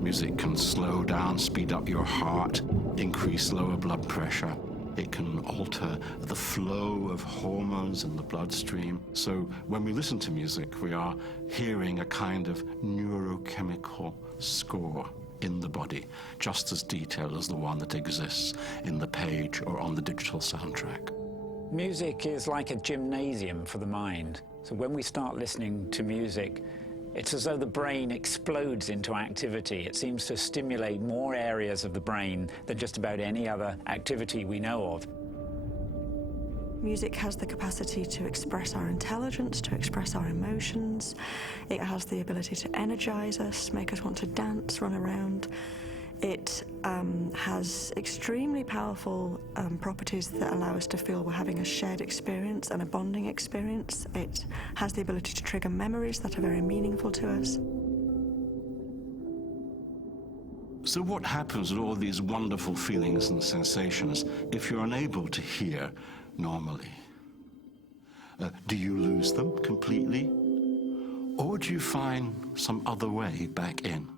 Music can slow down, speed up your heart, increase lower blood pressure. It can alter the flow of hormones in the bloodstream. So when we listen to music, we are hearing a kind of neurochemical score in the body, just as detailed as the one that exists in the page or on the digital soundtrack. Music is like a gymnasium for the mind. So when we start listening to music, it's as though the brain explodes into activity. It seems to stimulate more areas of the brain than just about any other activity we know of. Music has the capacity to express our intelligence, to express our emotions. It has the ability to energize us, make us want to dance, run around. It has extremely powerful properties that allow us to feel we're having a shared experience and a bonding experience. It has the ability to trigger memories that are very meaningful to us. So what happens with all these wonderful feelings and sensations if you're unable to hear normally? Do you lose them completely? Or do you find some other way back in?